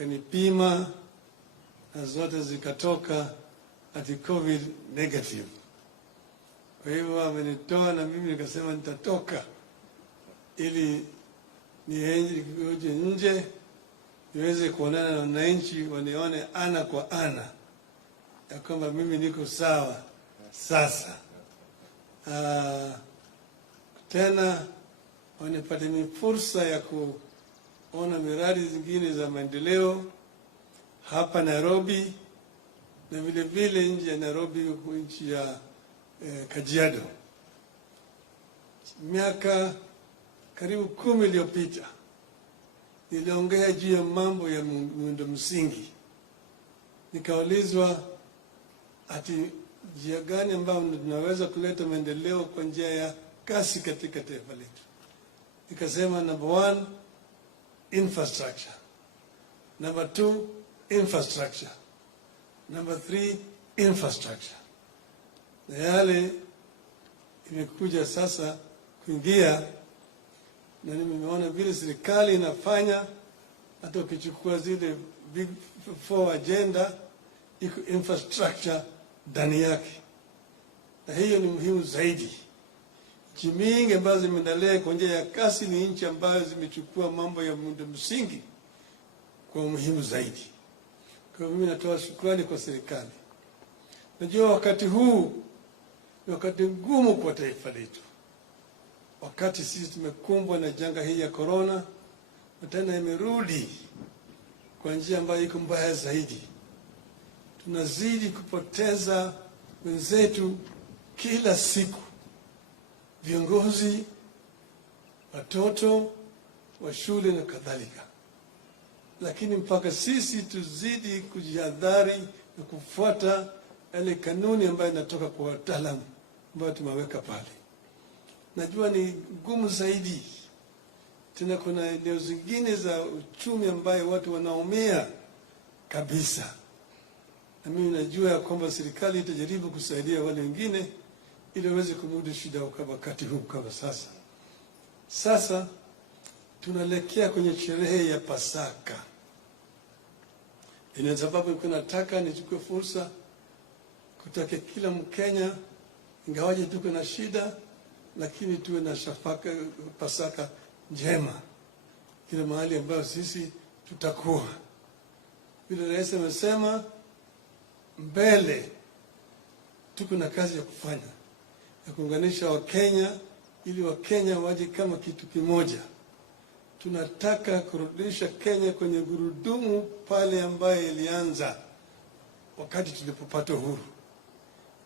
wakanipima na zote zikatoka ati COVID negative. Kwa hivyo wamenitoa na mimi nikasema nitatoka ili nije nje niweze kuonana na wananchi, wanione ana kwa ana ya kwamba mimi niko sawa sasa. Tena wanipate ni fursa ya kuona miradi zingine za maendeleo hapa Nairobi na vile vile nje ya Nairobi, nchi ya Kajiado. Miaka karibu 10 iliyopita niliongea juu ya mambo ya miundo msingi. Nikaulizwa ati njia gani ambayo tunaweza kuleta maendeleo kwa njia ya kasi katika taifa letu. Nikasema number 1, infrastructure. Number 2, infrastructure. Number 3, infrastructure. Na yale imekuja sasa kuingia, na nimeona vile serikali inafanya. Hata ukichukua zile big 4 agenda, iko infrastructure ndani yake, na hiyo ni muhimu zaidi. Nchi mingi ambazo zimeendelea kwa njia ya kasi ni nchi ambazo zimechukua mambo ya miundo msingi kwa umuhimu zaidi. Kwa mimi natoa shukrani kwa serikali. Najua wakati huu ni wakati mgumu kwa taifa letu, wakati sisi tumekumbwa na janga hii ya corona, na tena imerudi kwa njia ambayo iko mbaya zaidi. Tunazidi kupoteza wenzetu kila siku, viongozi, watoto wa shule na kadhalika. Lakini mpaka sisi tuzidi kujihadhari na kufuata ile kanuni ambayo inatoka kwa wataalamu ambao tumeweka pale. Najua ni ngumu zaidi. Tena kuna eneo zingine za uchumi ambayo watu wanaumia kabisa. Na mimi najua kwamba serikali itajaribu kusaidia wale wengine ili waweze kumudu shida wakati huu kama sasa. Sasa tunaelekea kwenye sherehe ya Pasaka. Ina sababu nataka nichukue fursa kutaka kila Mkenya, ingawaje tuko na shida, lakini tuwe na Pasaka njema kila mahali ambayo sisi tutakuwa. Vile rais amesema, mbele tuko na kazi ya kufanya ya kuunganisha Wakenya ili Wakenya waje kama kitu kimoja. Tunataka kurudisha Kenya kwenye gurudumu pale ambaye ilianza wakati tulipopata uhuru,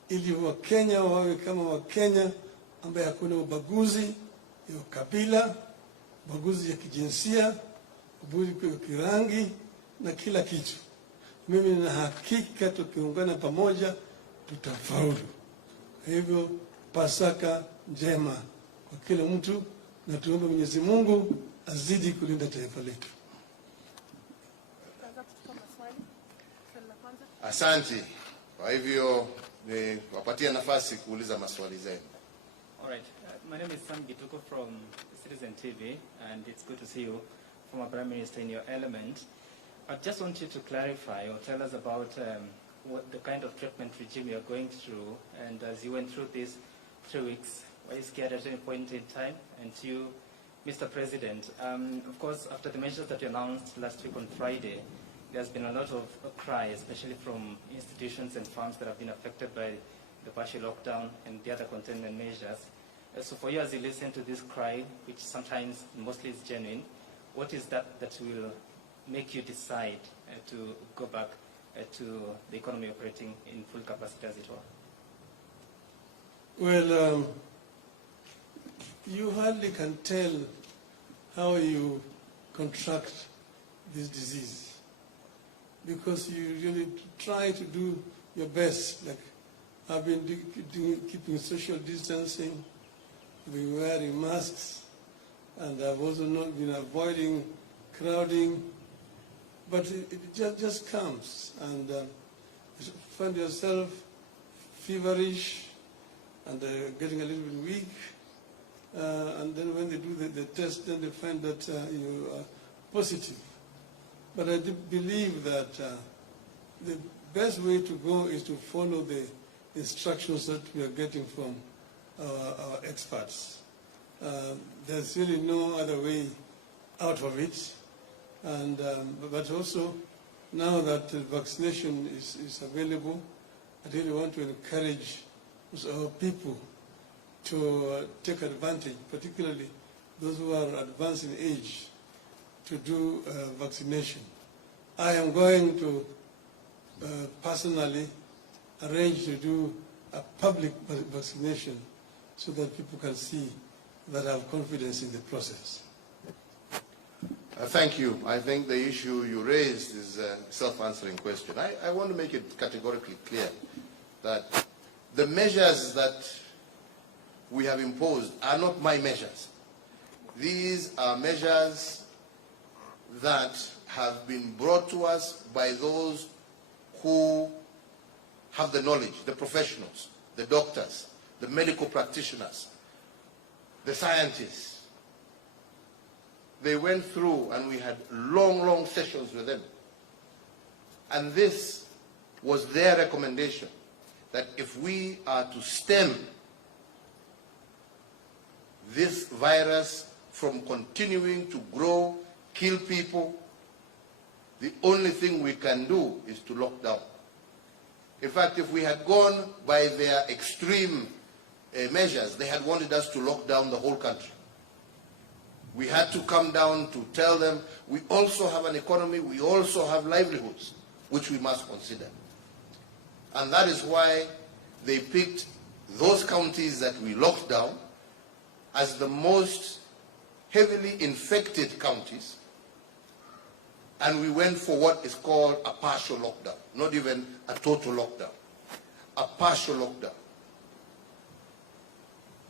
ili Wakenya wawe kama Wakenya ambaye hakuna ubaguzi ya kabila, ubaguzi ya kijinsia, ubaguzi ya kirangi na kila kitu. Mimi nina hakika tukiungana pamoja tutafaulu. Hivyo Pasaka njema kwa kila mtu, na tuombe Mwenyezi Mungu azidi kulinda taifa letu. Asante. Kwa hivyo wapatia nafasi kuuliza maswali zenu. All right. My name is Sam Gituko from Citizen TV, and it's good to see you, former Prime Minister, in your element. I just want you to clarify or tell us about what the kind of treatment regime you're going through, and as you went through these 3 weeks, were you scared at any point in time? And to you, Mr. President, of course, after the measures that you announced last week on Friday, there's been a lot of cry, especially from institutions and firms that have been affected by the partial lockdown and the other containment measures. So for you, as you listen to this cry, which sometimes mostly is genuine, what is that will make you decide to go back to the economy operating in full capacity, as it were? Well, you hardly can tell how you contract this disease, because you really try to do your best. Like I've been keeping social distancing, been wearing masks, and I've also not been avoiding crowding. But it just comes, and you find yourself feverish and getting a little bit weak. And then when they do the test, then they find that you are positive. But I believe that the best way to go is to follow the instructions that we are getting from our experts. There's really no other way out of it. And, but also, now that vaccination is available, I really want to encourage our people to take advantage, particularly those who are advanced in age, to do vaccination. I am going to personally arrange to do a public vaccination so that people can see that I have confidence in the process. Thank you. I think the issue you raised is a self-answering question. I want to make it categorically clear that the measures that we have imposed are not my measures. These are measures that have been brought to us by those who have the knowledge, the professionals, the doctors, the medical practitioners, the scientists. They went through and we had long sessions with them. And this was their recommendation, that if we are to stem this virus from continuing to grow, kill people, the only thing we can do is to lock down. In fact, if we had gone by their extreme measures, they had wanted us to lock down the whole country. We had to come down to tell them we also have an economy, we also have livelihoods, which we must consider. And that is why they picked those counties that we locked down as the most heavily infected counties, and we went for what is called a partial lockdown, not even a total lockdown, a partial lockdown.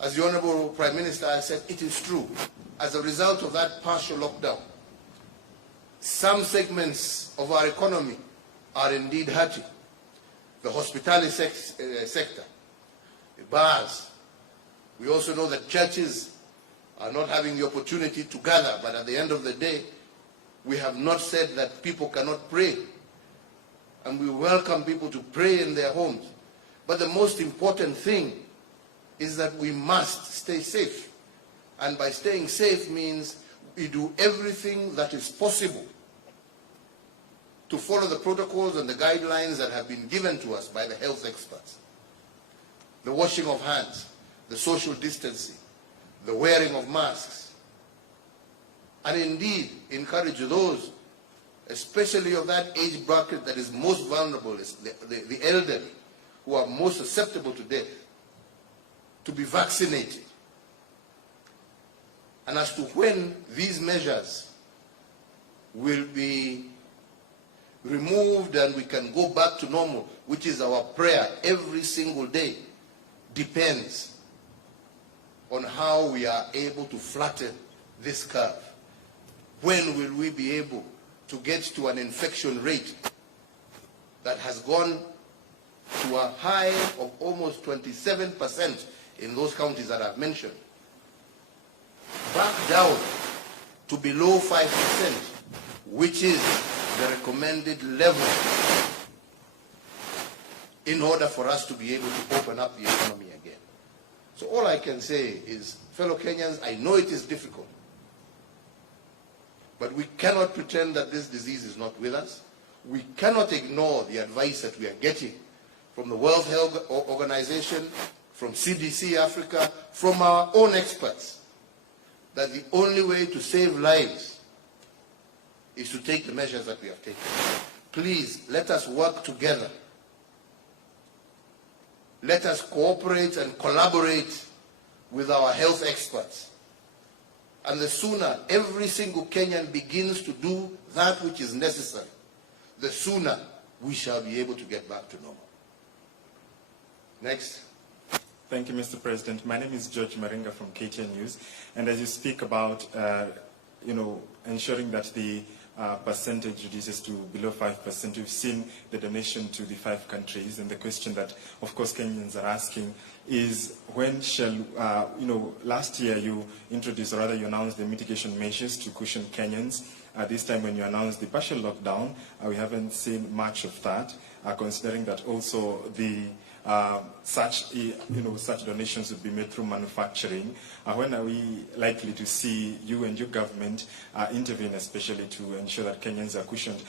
As the Honorable Prime Minister has said, it is true. As a result of that partial lockdown, some segments of our economy are indeed hurting. The hospitality sector, the bars. We also know that churches are not having the opportunity to gather, but at the end of the day, we have not said that people cannot pray. And we welcome people to pray in their homes. But the most important thing is that we must stay safe. And by staying safe means we do everything that is possible to follow the protocols and the guidelines that have been given to us by the health experts. The washing of hands, the social distancing, the wearing of masks, and indeed encourage those, especially of that age bracket that is most vulnerable, is the elderly, who are most susceptible to death, to be vaccinated. And as to when these measures will be removed and we can go back to normal, which is our prayer every single day, depends on how we are able to flatten this curve. When will we be able to get to an infection rate that has gone to a high of almost 27% in those counties that I've mentioned, back down to below 5%, which is the recommended level in order for us to be able to open up the economy again. So all I can say is, fellow Kenyans, I know it is difficult, but we cannot pretend that this disease is not with us. We cannot ignore the advice that we are getting from the World Health Organization, from CDC Africa, from our own experts, that the only way to save lives is to take the measures that we have taken. Please, let us work together. Let us cooperate and collaborate with our health experts. And the sooner every single Kenyan begins to do that which is necessary, the sooner we shall be able to get back to normal. Next. Thank you, Mr. President. My name is George Maringa from KTN News. And as you speak about, ensuring that the percentage reduces to below 5%, we've seen the donation to the 5 countries. And the question that, of course, Kenyans are asking is, when shall, last year you introduced, or rather you announced the mitigation measures to cushion Kenyans. This time when you announced the partial lockdown, we haven't seen much of that, considering that also the such donations would be made through manufacturing. When are we likely to see you and your government intervene, especially to ensure that Kenyans are cushioned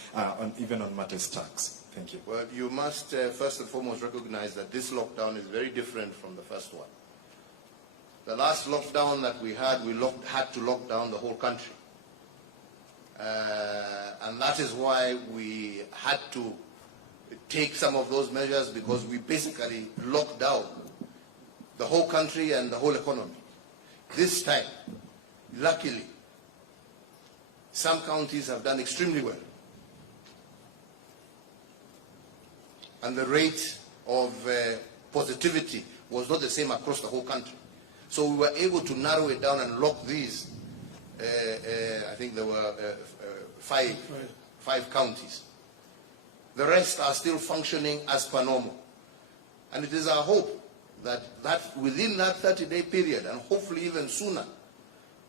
even on matters tax? Thank you. Well, you must first and foremost recognize that this lockdown is very different from the first one. The last lockdown that we had, had to lock down the whole country. And that is why we had to take some of those measures, because we basically locked down the whole country and the whole economy. This time, luckily, some counties have done extremely well. And the rate of positivity was not the same across the whole country. So we were able to narrow it down and lock these. I think there were five counties. The rest are still functioning as per normal. And it is our hope that within that 30-day period, and hopefully even sooner,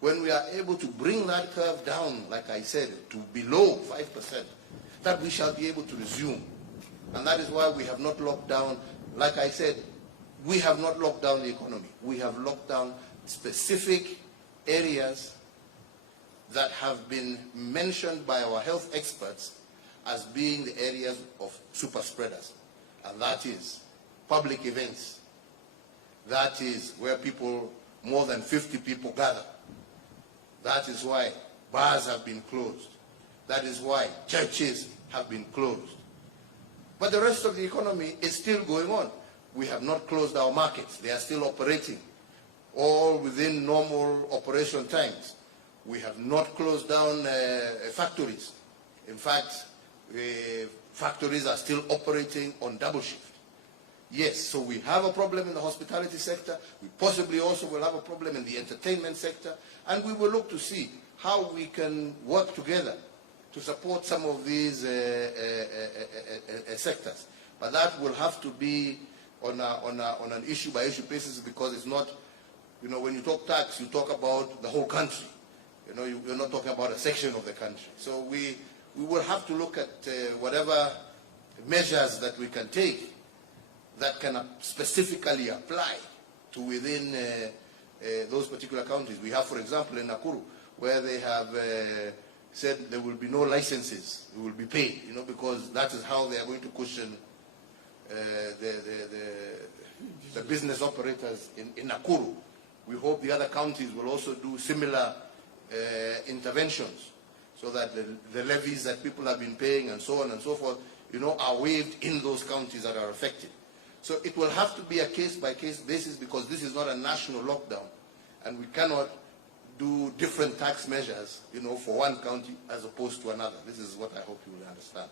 when we are able to bring that curve down, like I said, to below 5%, that we shall be able to resume. And that is why we have not locked down, like I said, we have not locked down the economy. We have locked down specific areas that have been mentioned by our health experts as being the areas of super spreaders. And that is public events. That is where people, more than 50 people gather. That is why bars have been closed. That is why churches have been closed. But the rest of the economy is still going on. We have not closed our markets. They are still operating, all within normal operation times. We have not closed down factories. In fact, factories are still operating on double shift. Yes, so we have a problem in the hospitality sector. We possibly also will have a problem in the entertainment sector. And we will look to see how we can work together to support some of these sectors. But that will have to be on an issue-by-issue basis, because it's not, when you talk tax, you talk about the whole country. You're not talking about a section of the country. So we will have to look at whatever measures that we can take that can specifically apply to within those particular counties. We have, for example, in Nakuru, where they have said there will be no licenses, it will be paid, because that is how they are going to cushion the business operators in Nakuru. We hope the other counties will also do similar interventions, so that the levies that people have been paying and so on and so forth, are waived in those counties that are affected. So it will have to be a case-by-case basis, because this is not a national lockdown, and we cannot do different tax measures, for one county as opposed to another. This is what I hope you will understand.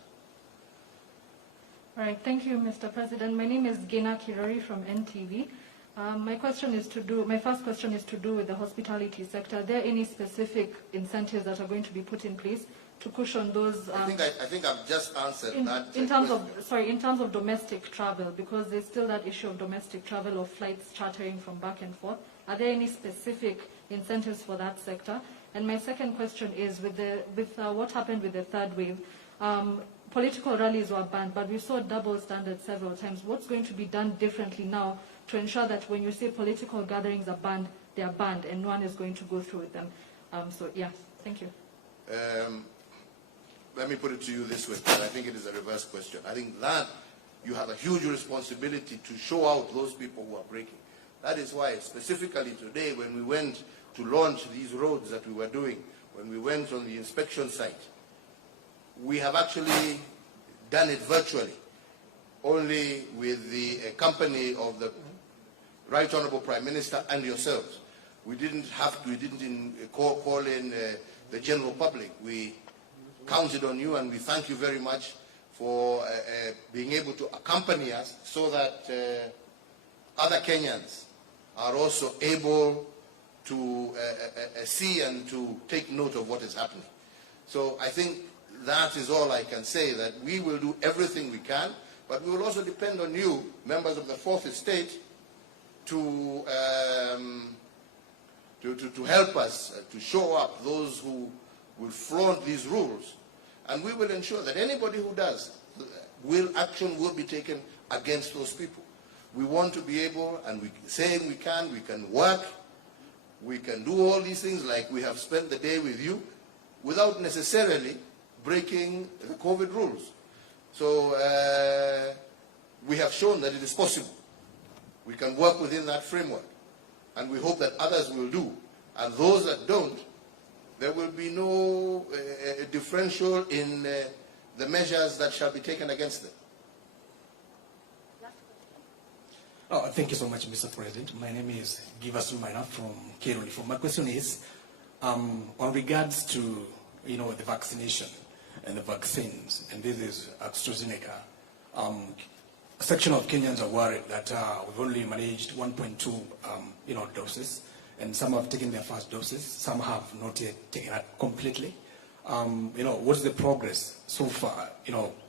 All right, thank you, Mr. President. My name is Gina Kirori from NTV. My first question is to do with the hospitality sector. Are there any specific incentives that are going to be put in place to cushion those? I think I've just answered that. In terms of domestic travel, because there's still that issue of domestic travel or flights chartering from back and forth. Are there any specific incentives for that sector? And my second question is, with what happened with the third wave, political rallies were banned, but we saw double standards several times. What's going to be done differently now to ensure that when you say political gatherings are banned, they are banned and no one is going to go through with them? Thank you. Let me put it to you this way, because I think it is a reverse question. I think that you have a huge responsibility to show out those people who are breaking. That is why, specifically today, when we went to launch these roads that we were doing, when we went on the inspection site, we have actually done it virtually, only with the company of the Right Honorable Prime Minister and yourselves. We didn't call in the general public. We counted on you, and we thank you very much for being able to accompany us, so that other Kenyans are also able to see and to take note of what is happening. So I think that is all I can say, that we will do everything we can, but we will also depend on you, members of the Fourth Estate, to help us, to show up those who will flaunt these rules, and we will ensure that anybody who does, action will be taken against those people. We want to be able, and we can work, we can do all these things like we have spent the day with you, without necessarily breaking the COVID rules. So we have shown that it is possible. We can work within that framework, and we hope that others will do. And those that don't, there will be no differential in the measures that shall be taken against them. Oh, thank you so much, Mr. President. My name is Givas Rumaina from K24. My question is, on regards to, the vaccination and the vaccines, and this is AstraZeneca, a section of Kenyans are worried that we've only managed 1.2, doses, and some have taken their first doses, some have not yet taken it completely. What's the progress so far,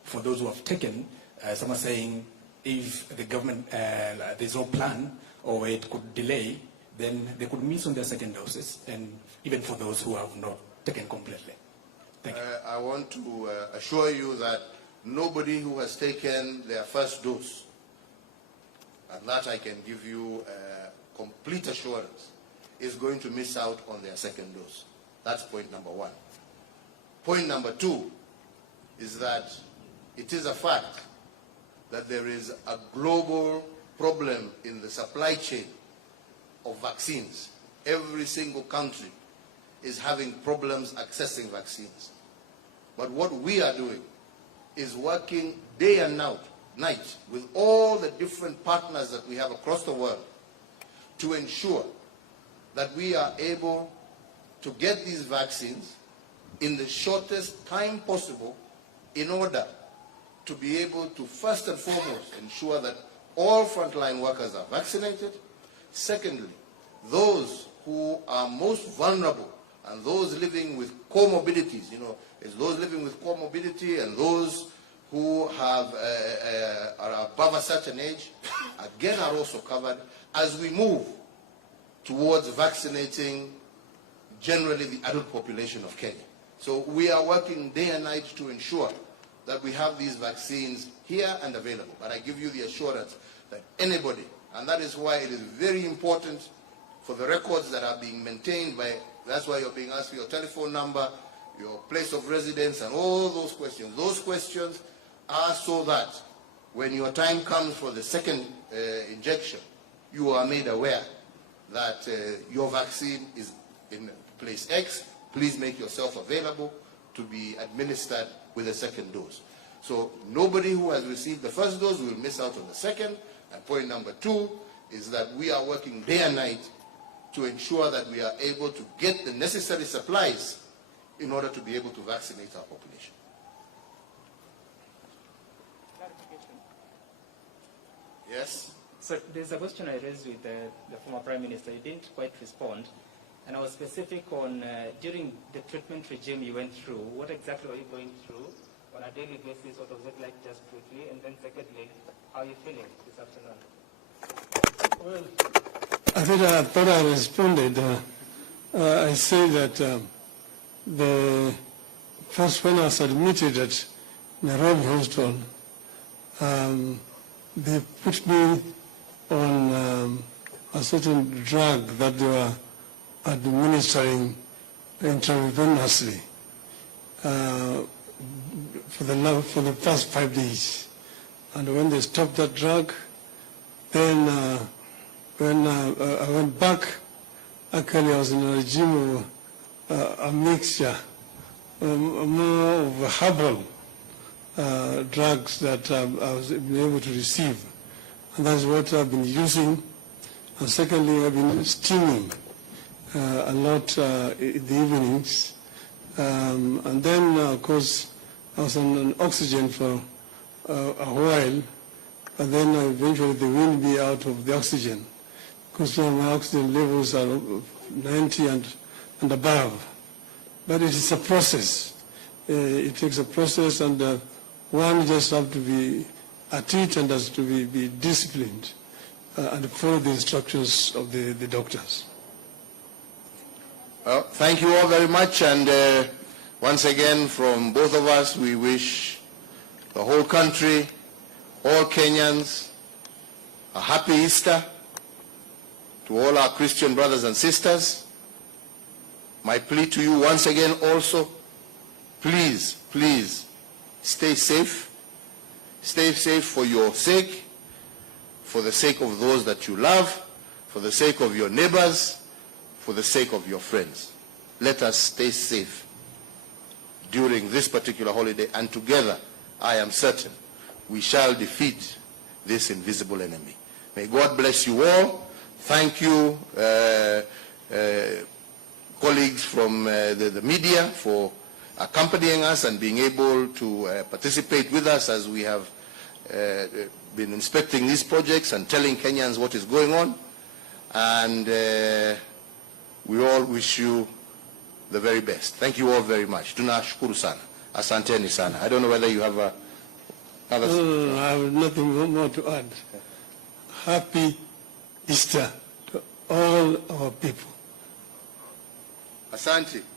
for those who have taken? Some are saying if the government, there's no plan or it could delay, then they could miss on their second doses, and even for those who have not taken completely. Thank you. I want to assure you that nobody who has taken their first dose, and that I can give you complete assurance, is going to miss out on their second dose. That's point number one. Point number two is that it is a fact that there is a global problem in the supply chain of vaccines. Every single country is having problems accessing vaccines. But what we are doing is working day and night with all the different partners that we have across the world to ensure that we are able to get these vaccines in the shortest time possible in order to be able to, first and foremost, ensure that all frontline workers are vaccinated. Secondly, those who are most vulnerable and those living with comorbidities, it's those living with comorbidity and those who have are above a certain age, again are also covered as we move towards vaccinating generally the adult population of Kenya. So we are working day and night to ensure that we have these vaccines here and available. But I give you the assurance that anybody, and that is why it is very important for the records that are being maintained by, that's why you're being asked for your telephone number, your place of residence, and all those questions. Those questions are so that when your time comes for the second injection, you are made aware that your vaccine is in place X. Please make yourself available to be administered with a second dose. So nobody who has received the first dose will miss out on the second. And point number two is that we are working day and night to ensure that we are able to get the necessary supplies in order to be able to vaccinate our population. Yes? So there's a question I raised with the former Prime Minister. He didn't quite respond. And I was specific on, during the treatment regime you went through, what exactly were you going through on a daily basis? What was it like, just quickly? And then secondly, how are you feeling this afternoon? Well, I thought I responded. I say that the first when I was admitted at Nairobi Hospital, they put me on a certain drug that they were administering intravenously for the past 5 days. And when they stopped that drug, then when I went back, actually I was in a regime of a mixture, more of herbal drugs that I was able to receive. And that's what I've been using. And secondly, I've been steaming a lot in the evenings. And then, of course, I was on oxygen for a while. And then eventually they weaned me out of the oxygen, because now my oxygen levels are 90 and above. But it is a process. It takes a process, and one just have to be at it and has to be disciplined and follow the instructions of the doctors. Well, thank you all very much, and Once again, from both of us, we wish the whole country, all Kenyans, a happy Easter. To all our Christian brothers and sisters, my plea to you once again also, please, please, stay safe. Stay safe for your sake, for the sake of those that you love, for the sake of your neighbors, for the sake of your friends. Let us stay safe during this particular holiday, and together, I am certain, we shall defeat this invisible enemy. May God bless you all. Thank you, colleagues from the media, for accompanying us and being able to participate with us as we have been inspecting these projects and telling Kenyans what is going on. And we all wish you the very best. Thank you all very much. Tunashukuru sana. Asanteni sana. I don't know whether you have another... No, I have nothing more to add. Happy Easter to all our people. Asante.